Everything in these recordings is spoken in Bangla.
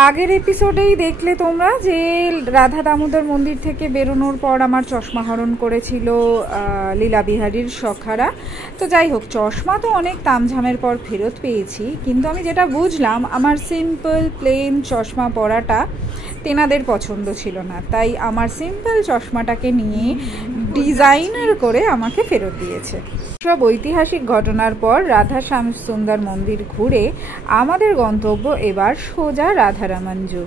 আগের এপিসোডেই দেখলে তোমরা যে রাধা দামোদর মন্দির থেকে বেরোনোর পর আমার চশমা হরণ করেছিল লীলাবিহারীর সখারা। তো যাই হোক, চশমা তো অনেক তামঝামের পর ফেরত পেয়েছি, কিন্তু আমি যেটা বুঝলাম আমার সিম্পল প্লেন চশমা পরাটা তেনাদের পছন্দ ছিল না, তাই আমার সিম্পল চশমাটাকে নিয়ে ডিজাইনার করে আমাকে ফেরত দিয়েছে। সব ঐতিহাসিক ঘটনার পর রাধা শ্যাম সুন্দর মন্দির ঘুরে আমাদের গন্তব্য এবার সোজা রাধারামাঞ্জু।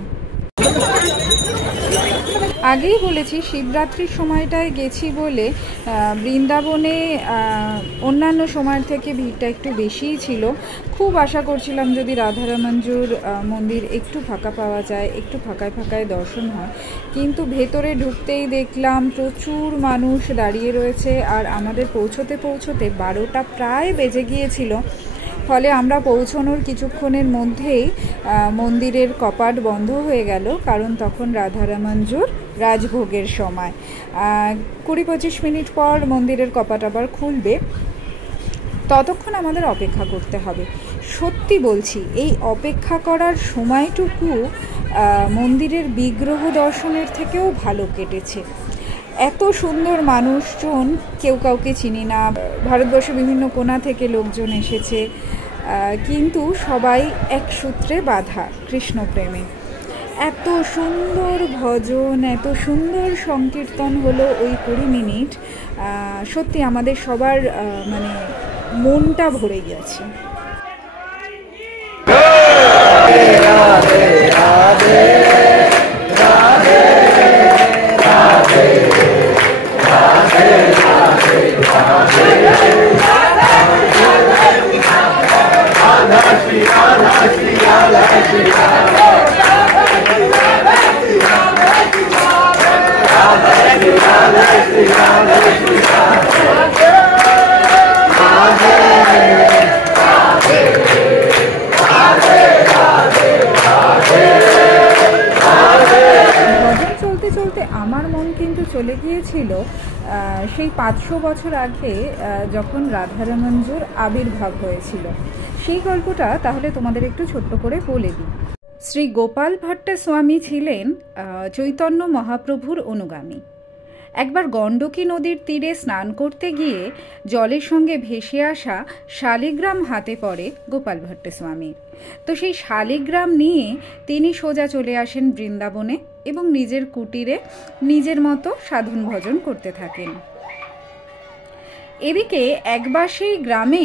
আগেই বলেছি শিবরাত্রির সময়টায় গেছি বলে বৃন্দাবনে অন্যান্য সময়ের থেকে ভিড়টা একটু বেশিই ছিল। খুব আশা করছিলাম যদি রাধারামাঞ্জুর মন্দির একটু ফাঁকা পাওয়া যায়, একটু ফাঁকায় ফাঁকায় দর্শন হয়, কিন্তু ভেতরে ঢুকতেই দেখলাম প্রচুর মানুষ দাঁড়িয়ে রয়েছে আর আমাদের পৌঁছতে পৌঁছতে 12টা প্রায় বেজে গিয়েছিল। ফলে আমরা পৌঁছানোর কিছুক্ষণের মধ্যেই মন্দিরের কপাট বন্ধ হয়ে গেল, কারণ তখন রাধারামাঞ্জুর রাজভোগের সময়। 20-25 মিনিট পর মন্দিরের কপাট আবার খুলবে, ততক্ষণ আমাদের অপেক্ষা করতে হবে। সত্যি বলছি, এই অপেক্ষা করার সময়টুকু মন্দিরের বিগ্রহ দর্শনের থেকেও ভালো কেটেছে। এত সুন্দর মানুষজন, কেউ কাউকে চিনি না, ভারতবর্ষের বিভিন্ন কোণা থেকে লোকজন এসেছে, কিন্তু সবাই এক সূত্রে বাঁধা কৃষ্ণ প্রেমে। এত সুন্দর ভজন, এত সুন্দর সংকীর্তন হলো ওই 20 মিনিট, সত্যি আমাদের সবার মানে মনটা ভরে গেছে। আমার মন কিন্তু চলে গিয়েছিল সেই 500 বছর আগে যখন রাধারামাঞ্জুর আবির্ভাব হয়েছিল। সেই গল্পটা তাহলে তোমাদের একটু ছোট্ট করে বলে দিই। শ্রী গোপাল ভাট্ট স্বামী ছিলেন চৈতন্য মহাপ্রভুর অনুগামী। একবার গণ্ডকী নদীর তীরে স্নান করতে গিয়ে জলের সঙ্গে ভেসে আসা শালিগ্রাম হাতে পড়ে গোপাল ভাট্ট স্বামীর। তো সেই শালিগ্রাম নিয়ে তিনি সোজা চলে আসেন বৃন্দাবনে এবং নিজের কুটিরে নিজের মতো সাধন ভজন করতে থাকেন। এদিকে একবার সেই গ্রামে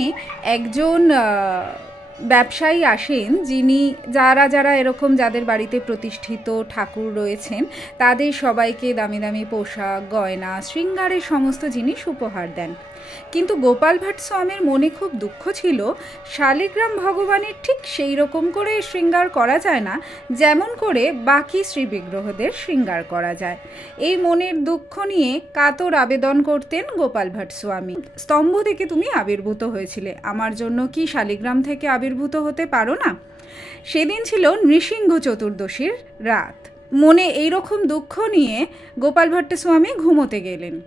একজন ব্যবসায়ী আসেন, যিনি যারা এরকম যাদের বাড়িতে প্রতিষ্ঠিত ঠাকুর রয়েছেন তাদের সবাইকে দামি দামি পোশাক, গয়না, শৃঙ্গারের সমস্ত জিনিস উপহার দেন। কিন্তু গোপাল ভাট স্বামীর মনে খুব দুঃখ ছিল, শালিগ্রাম ভগবানের ঠিক সেই রকম করে শৃঙ্গার করা যায় না যেমন করে বাকি শ্রী বিগ্রহদের শৃঙ্গার করা যায়। এই মনের দুঃখ নিয়ে কাতর আবেদন করতেন গোপাল ভাট স্বামী, স্তম্ভ থেকে তুমি আবির্ভূত হয়েছিলে, আমার জন্য কি শালিগ্রাম থেকে আবির্ভূত হতে পারো না? সেদিন ছিল নৃসিংহ চতুর্দশীর রাত। মনে এইরকম দুঃখ নিয়ে গোপাল ভাট্ট স্বামী ঘুমোতে গেলেন।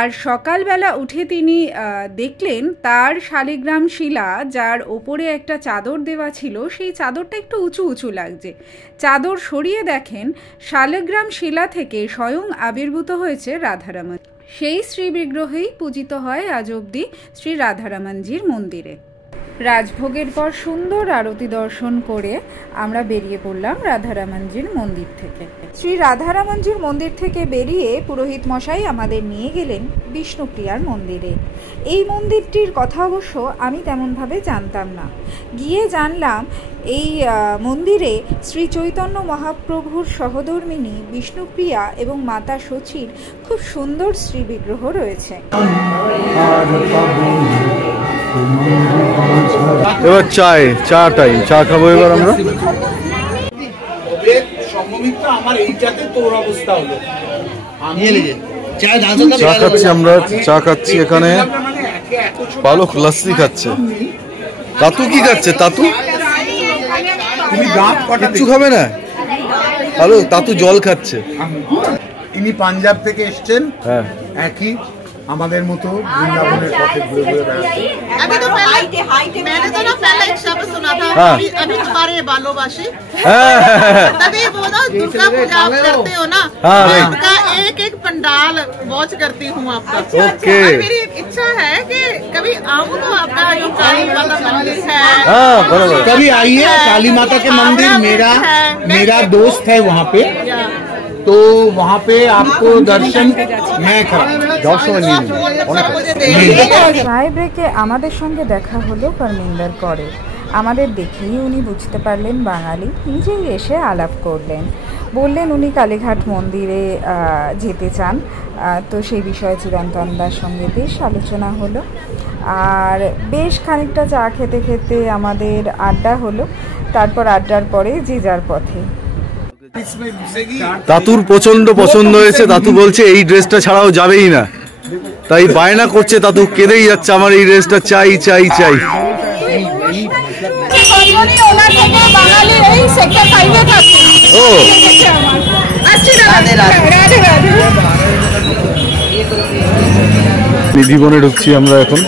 আর সকালবেলা উঠে তিনি দেখলেন তার শালিগ্রাম শিলা, যার ওপরে একটা চাদর দেওয়া ছিল, সেই চাদরটা একটু উঁচু উঁচু লাগছে। চাদর সরিয়ে দেখেন শালিগ্রাম শিলা থেকে স্বয়ং আবির্ভূত হয়েছে রাধারামান। সেই শ্রী বিগ্রহেই পূজিত হয় আজ অবধি শ্রী রাধারামানজির মন্দিরে। রাজভোগের পর সুন্দর আরতি দর্শন করে আমরা বেরিয়ে পড়লাম রাধারামানজির মন্দির থেকে। শ্রী রাধারামানজির মন্দির থেকে বেরিয়ে পুরোহিত মশাই আমাদের নিয়ে গেলেন বিষ্ণুপ্রিয়ার মন্দিরে। এই মন্দিরটির কথা অবশ্য আমি তেমনভাবে জানতাম না। গিয়ে জানলাম এই মন্দিরে শ্রী চৈতন্য মহাপ্রভুর সহধর্মিণী বিষ্ণুপ্রিয়া এবং মাতা সচির খুব সুন্দর শ্রী বিগ্রহ রয়েছে। এবার চা খাবো এবার আমরা। আমার এইটাতে তোর অবস্থা হলো, চা খাচ্ছি আমরা, চা খাচ্ছি এখানে। পালক লাস্সি খাচ্ছে। তাতু কি খাচ্ছে? তাতু কিচ্ছু খাবে না, ভালো। তাতু জল খাচ্ছে। ইনি পাঞ্জাব থেকে এসছেন, হ্যাঁ একই আমাদের মতো বৃন্দাবনের পথে ঘুরে ঘুরে বেড়াচ্ছে। मैंने तो ना पहले एक शब्द सुना था, अभी तुम्हारे बालों बाशी, तभी वो ना दुर्गा पूजा आप करते हो ना, आपका एक एक पंडाल वॉच करती हूँ आपका। ओके। मेरी एक इच्छा है कि कभी आऊँ तो आपका जो काली माता मंदिर है, कभी आइए काली माता के मंदिर। मेरा दोस्त है वहाँ पे, तो वहाँ पे आपको दर्शन मैं চায় ব্রেকে আমাদের সঙ্গে দেখা হলো পারমিন্দার করে। আমাদের দেখেই উনি বুঝতে পারলেন বাঙালি, নিজেই এসে আলাপ করলেন, বললেন উনি কালীঘাট মন্দিরে যেতে চান। তো সেই বিষয়ে চিরন্তনদার সঙ্গে বেশ আলোচনা হলো, আর বেশ খানিকটা চা খেতে খেতে আমাদের আড্ডা হলো। তারপর আড্ডার পরে যে যার পথে। তাতুর প্রচন্ড পছন্দ হয়েছে, তাতু বলছে এই ড্রেসটা ছাড়াও যাবেই না, তাই বায়না করছে, তাতু কেঁদেই যাচ্ছে, আমার এই ড্রেসটা চাই চাই চাই। ও নিধিবনে ঢুকছি আমরা এখন।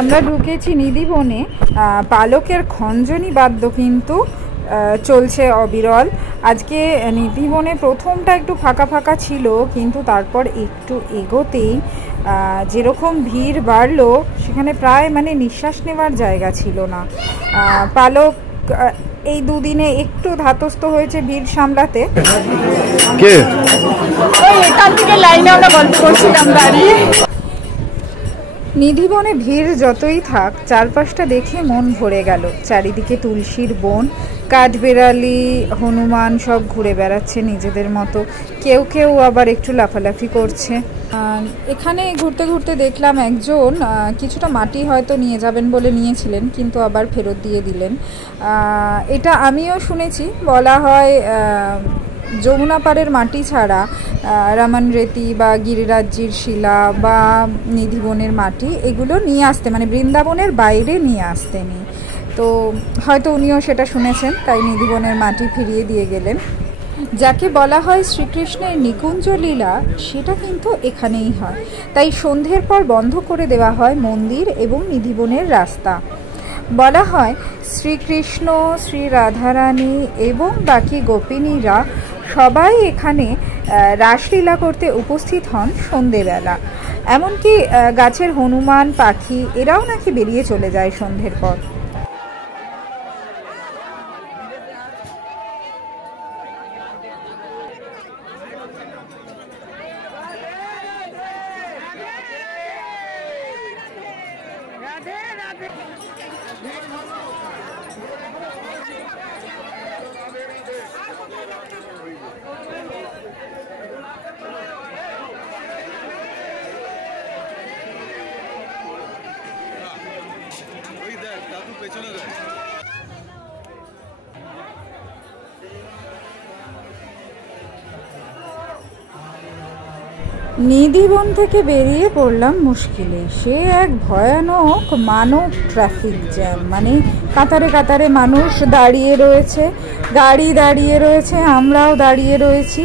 আমরা ঢুকেছি নিধিবনে। পালকের খঞ্জনি বাদ্য কিন্তু চলছে অবিরল। আজকে নিধিবনে প্রথমটা একটু ফাঁকা ফাঁকা ছিল, কিন্তু তারপর একটু এগোতেই যেরকম ভিড় বাড়লো, সেখানে প্রায় মানে নিঃশ্বাস নেওয়ার জায়গা ছিল না। পালক এই দুদিনে একটু ধাতস্থ হয়েছে ভিড় সামলাতে। এখান থেকে লাইনে আমরা গল্প করছিলাম দাঁড়িয়ে। নিধিবনে ভিড় যতই থাক, চারপাশটা দেখে মন ভরে গেল। চারিদিকে তুলসীর বন, কাঠবেড়ালি, হনুমান সব ঘুরে বেড়াচ্ছে নিজেদের মতো, কেউ কেউ আবার একটু লাফালাফি করছে। এখানে ঘুরতে ঘুরতে দেখলাম একজন কিছুটা মাটি হয়তো নিয়ে যাবেন বলে নিয়েছিলেন, কিন্তু আবার ফেরত দিয়ে দিলেন। এটা আমিও শুনেছি, বলা হয় যমুনা পাড়ের মাটি ছাড়া রামান রেতি বা গিরিরাজ্যির শিলা বা নিধিবনের মাটি এগুলো নিয়ে আসতে, মানে বৃন্দাবনের বাইরে নিয়ে আসতে নেই। তো হয়তো উনিও সেটা শুনেছেন, তাই নিধিবনের মাটি ফিরিয়ে দিয়ে গেলেন। যাকে বলা হয় শ্রীকৃষ্ণের নিকুঞ্জ লীলা, সেটা কিন্তু এখানেই হয়। তাই সন্ধ্যের পর বন্ধ করে দেওয়া হয় মন্দির এবং নিধিবনের রাস্তা। বলা হয় শ্রীকৃষ্ণ, শ্রী রাধারানী এবং বাকি গোপিনীরা সবাই এখানে রাসলীলা করতে উপস্থিত হন সন্ধেবেলা। এমনকি গাছের হনুমান, পাখি এরাও নাকি বেরিয়ে চলে যায় সন্ধ্যের পর। নিধিবন থেকে বেরিয়ে পড়লাম মুশকিলে। সে এক ভয়ানক মানব ট্রাফিক জ্যাম, মানে কাতারে কাতারে মানুষ দাঁড়িয়ে রয়েছে, গাড়ি দাঁড়িয়ে রয়েছে, আমরাও দাঁড়িয়ে রয়েছি,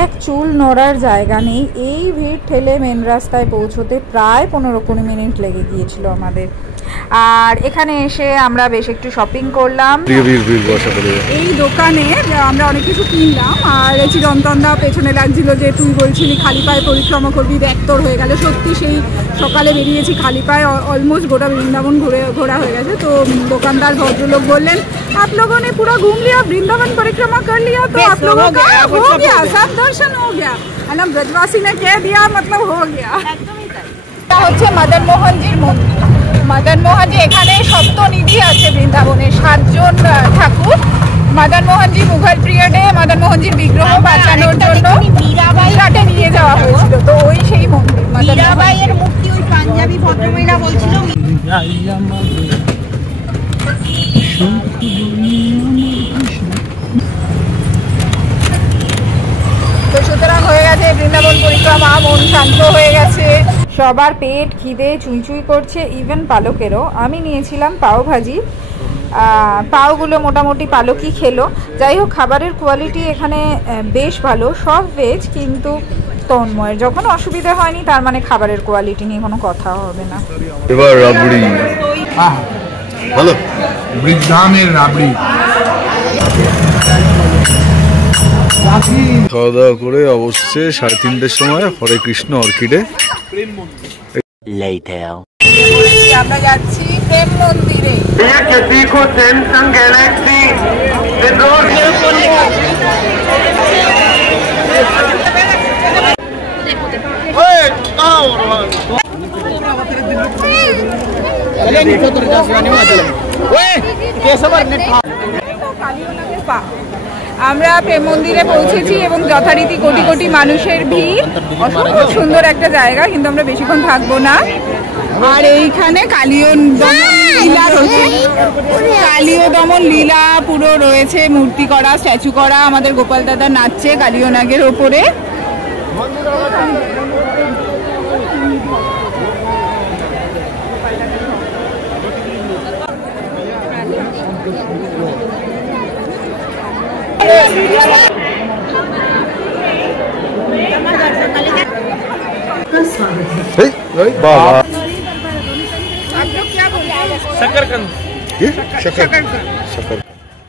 এক চুল নড়ার জায়গা নেই। এই ভিড় ঠেলে মেন রাস্তায় পৌঁছতে প্রায় 15-20 মিনিট লেগে গিয়েছিল আমাদের। আর এখানে এসে আমরা বেশ একটু শপিং করলাম এই দোকানে। আমরা অনেক কিছু কিনলাম, আর চিরন্তনদা পেছনে লাগছিল যে তুই বলছিলি খালি পায়ে পরিক্রমা করবি, দেখ তোর হয়ে গেল। সত্যি সেই সকালে বেরিয়েছি খালি পায়ে, অলমোস্ট গোটা বৃন্দাবন ঘোরা হয়ে গেছে। তো দোকানদার ভদ্রলোক বললেন आप लोगों ने पूरा घूम लिया, वृंदावन परिक्रमा कर लिया, तो आप लोगों का हो गया, सब दर्शन हो गया। मतलब ब्रजवासी ने कह दिया, मतलब हो गया। এটা হচ্ছে মদন মোহনজির মন্দির। মদন মোহনজি, এখানে সপ্তনিধি আছে বৃন্দাবনে, 7 জন ঠাকুর। মদন মোহনজি মুঘল পিরিয়ডে মদন মোহনজির বিগ্রহ বাঁচানোর জন্য মীরাবাইকে নিয়ে যাওয়া হয়েছিল। তো ওই সেই মন্দির মীরাবাইয়ের মূর্তি। ওই পাঞ্জাবি ভদ্রমহিলা বলছিল তো সুতরাং হয়ে গেছে বৃন্দাবন পরিক্রমা, মন শান্ত হয়ে গেছে, সবার পেট খিদে চুই চুই করছে, ইভেন পালকেরও। আমি নিয়েছিলাম পাও ভাজি, পাওগুলো মোটামুটি পালকই খেলো। যাই হোক, খাবারের কোয়ালিটি এখানে বেশ ভালো, সব ভেজ, কিন্তু তন্ময়ের যখন অসুবিধা হয়নি তার মানে খাবারের কোয়ালিটি নিয়ে কোনো কথা হবে না। এবার রাবড়ি ভালো, বৃদ্ধামের রাবড়ি। খাওয়া দাওয়া করে অবশ্যই 3:30টার সময় হরে কৃষ্ণ অর্কিডে আমরা যাচ্ছি প্রেম মন্দিরে। আমরা প্রেম মন্দিরে পৌঁছেছি এবং যথারীতি কোটি কোটি মানুষের ভিড়, অসম্ভব সুন্দর একটা জায়গা, কিন্তু আমরা বেশিক্ষণ থাকবো না। আর এইখানে কালীয় দমন লীলা রয়েছে, কালীয় দমন লীলা পুরো রয়েছে, মূর্তি করা, স্ট্যাচু করা। আমাদের গোপাল দাদা নাচছে কালীয় নাগের ওপরে।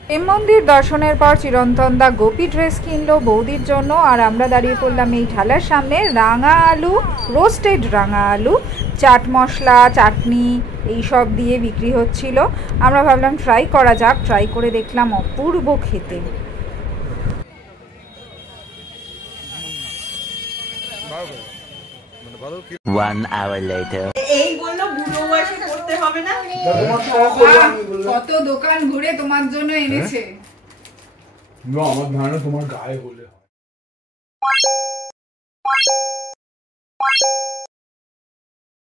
প্রেম মন্দির দর্শনের পর চিরন্তন দা গোপী ড্রেস কিনলো বৌদির জন্য, আর আমরা দাঁড়িয়ে পড়লাম এই ঠালার সামনে। রাঙা আলু, রোস্টেড রাঙা আলু, চাট মশলা, চাটনি এইসব দিয়ে বিক্রি হচ্ছিল। আমরা ভাবলাম ট্রাই করা যাক, ট্রাই করে দেখলাম অপূর্ব খেতে। কত দোকান ঘুরে তোমার জন্য এনেছে। আমার ধারণা তোমার গায়ে হলে